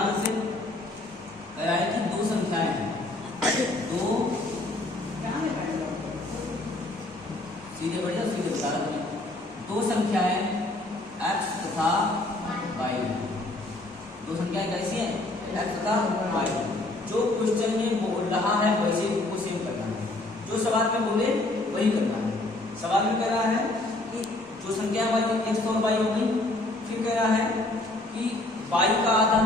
ध्यान से, कह रहा है कि दो संख्याएं हैं, दो सीधे बढ़ जाओ, सीधे बता रहा हूं, दो संख्याएं x तथा y, दो संख्याएं कैसी हैं, x तथा y। जो क्वेश्चन में बोल रहा है वैसे को सेम करना है, जो सवाल में बोले वही करना है। सवाल में कह रहा है कि जो संख्या y x और y होगी, फिर कह रहा है कि y का आधा,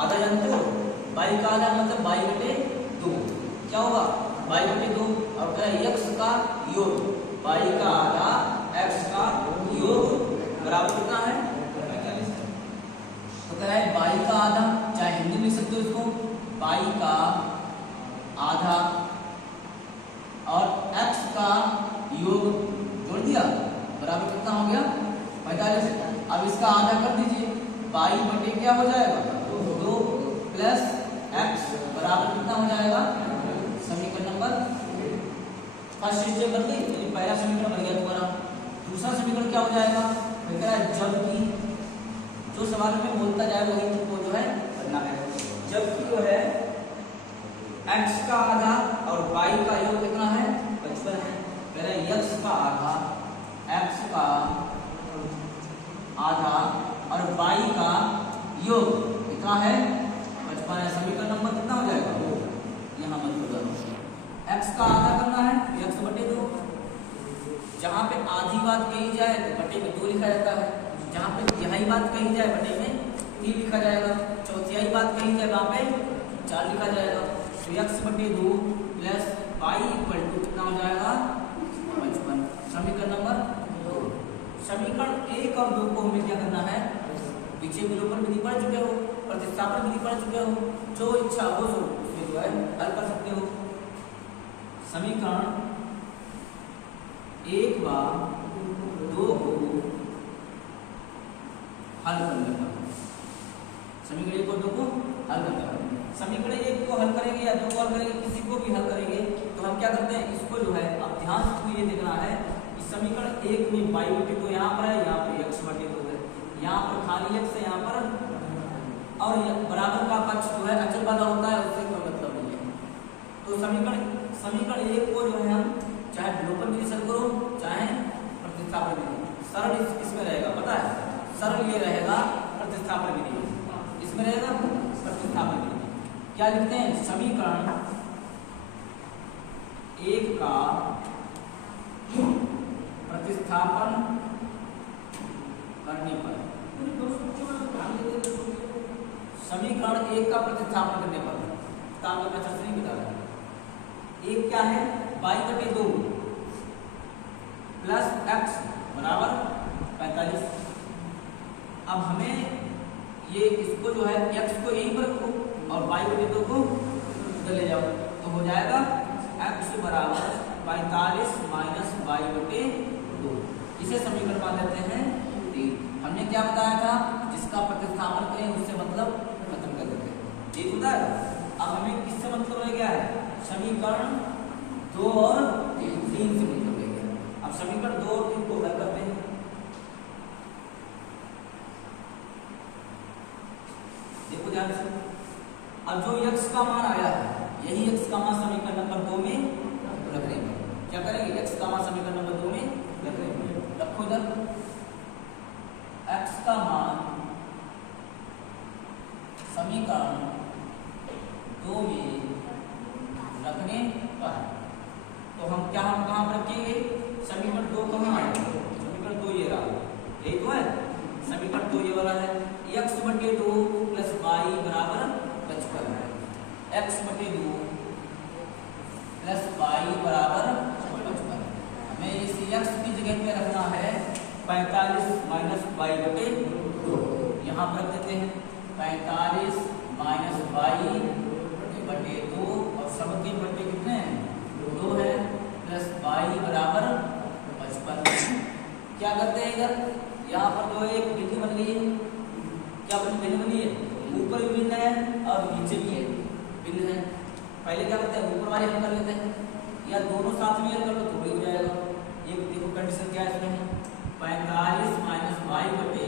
आधा जानते हो, y का आधा मतलब y बटे 2, क्या होगा y बटे 2, और कह रहा है x का योग, y का आधा x का योग बराबर कितना है 45। तो कह रहा है y का आधा, चाहे हिंदी में लिख सकते हो इसको, y का आधा और x का योग जोड़ दिया, बराबर कितना हो गया 45। अब इसका आधा कर दीजिए, y बटे क्या हो जाएगा 2 प्लस x बराबर कितना हो जाएगा, समीकरण नंबर फर्स्ट स्टेप बन गई, तो पहला समीकरण बन गया तुम्हारा। दूसरा समीकरण क्या हो जाएगा, कह रहा है जबकि, जो सवाल में बोलता जाए वही तुमको जो है करना है। जबकि जो है x का आधा और y का योग कितना है 55 है, कह रहा है x का आधा, x का आधा और y का योग कितना है 55 है। समीकरण नंबर कितना हो जाएगा, यहाँ मत करो, x का आधा करना है x बटे 2, जहाँ पे आधी बात कही जाए तो बटे में 2 लिखा जाता है, जहाँ पे तिहाई बात कही जाए बटे में 3 लिखा जाएगा, चौथाई बात कही जाए वहाँ पे 4 लिखा जाएगा। तो x बटे 2 प्लस y इक्वल टू कितना हो जाएगा 55, समीकरण नंबर 2। समीकरण 1 और 2 को हमें क्या करना है, पीछे विलोपन विधि पढ़ चुके हो, प्रतिस्थापन विधि पढ़ चुके हो, जो इच्छा हो सो उसमें जो है हल कर सकते हो। समीकरण 1 व 2 को हल करने पर, समीकरण 1 और 2 को हल करने पर, समीकरण 1 को हल करेंगे या 2 को हल करेंगे, किसी को भी हल करेंगे, तो हम क्या करते हैं, इसको जो है अब ध्यान से ये देखना है कि समीकरण 1 में y बटे 2 यहाँ पर है, यहाँ पे x बटे 2 है, यहाँ पर खाली x है, यहाँ पर और बराबर का पक्ष जो है अचल वाला होता है, उससे कोई मतलब नहीं है। तो समीकरण 1 को जो है हम चाहे विलोपन विधि से करो चाहे प्रतिस्थापन विधि, सरल इसमें रहेगा, पता है सरल ये रहेगा प्रतिस्थापन विधि, इसमें रहेगा प्रतिस्थापन विधि। क्या लिखते हैं, समीकरण 1 का प्रतिस्थापन करने पर, समीकरण 1 का प्रतिस्थापन करने पर, नहीं बता रहा, एक क्या है y बटे 2 प्लस x बराबर 45। अब हमें ये इसको जो है x को यहीं पर रखो और y बटे 2 को उधर ले जाओ, तो हो जाएगा x बराबर 45 माइनस y बटे 2, इसे समीकरण मान लेते हैं 3। हमने क्या बताया था, जिसका प्रतिस्थापन करें उससे मतलब खत्म कर देते हैं, ठीक होता है। अब हमें किससे मतलब रह गया है, समीकरण 2 और 3 से मतलब रह गया। अब समीकरण 2 और 3 को हल करते हैं, देखो ध्यान से। अब जो x का मान आया है, यही x का मान समीकरण नंबर 2 में रख देंगे। क्या करेंगे, x का मान समीकरण नंबर 2 में रख देंगे, रखो इधर x का मान समीकरण 2 में रखने पर, तो हम कहाँ पर रखेंगे, समीकरण 2 कहाँ है, समीकरण 2 ये रहा, यही तो है समीकरण 2 ये वाला है, x बटे 2 प्लस y बराबर 55 है, x बटे 2 प्लस y बराबर 55। हमें इस x की जगह पे रखना है 45 माइनस y बटे 2, यहाँ पर रख देते हैं 45 माइनस y बटे 2 और सब के बटे कितने हैं 2 है, प्लस y बराबर 55। क्या करते हैं इधर, यहाँ पर जो एक बिंदु बन गई है, क्या बिंदु बनी है, ऊपर भी बिंदु है और नीचे भी है बिंदु है। पहले क्या करते हैं, ऊपर वाले हम कर लेते हैं, या दोनों साथ में कर लो तो वही हो जाएगा। ये देखो कंडीशन क्या है इसमें, 45 माइनस y बटे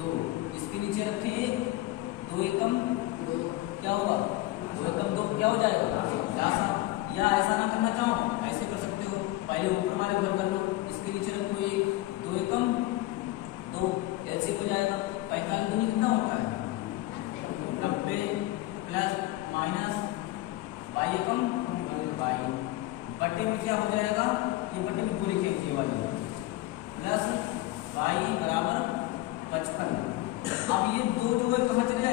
2, इसके नीचे रखें 2 एकम 2, क्या हो जाएगा लासा। या ऐसा ना करना चाहो ऐसे कर सकते हो, पहले ऊपर वाले घर कर लो, इसके नीचे रखो 1, 2 एकम 2, एलसीएम हो जाएगा 45 दूनी कितना होता है 90 plus minus by Ekam by बट्टे में क्या हो जाएगा, ये बट्टे में 2 लिखे ये वाली प्लस बाई बराबर 55। अब ये 2 जो है कहाँ चले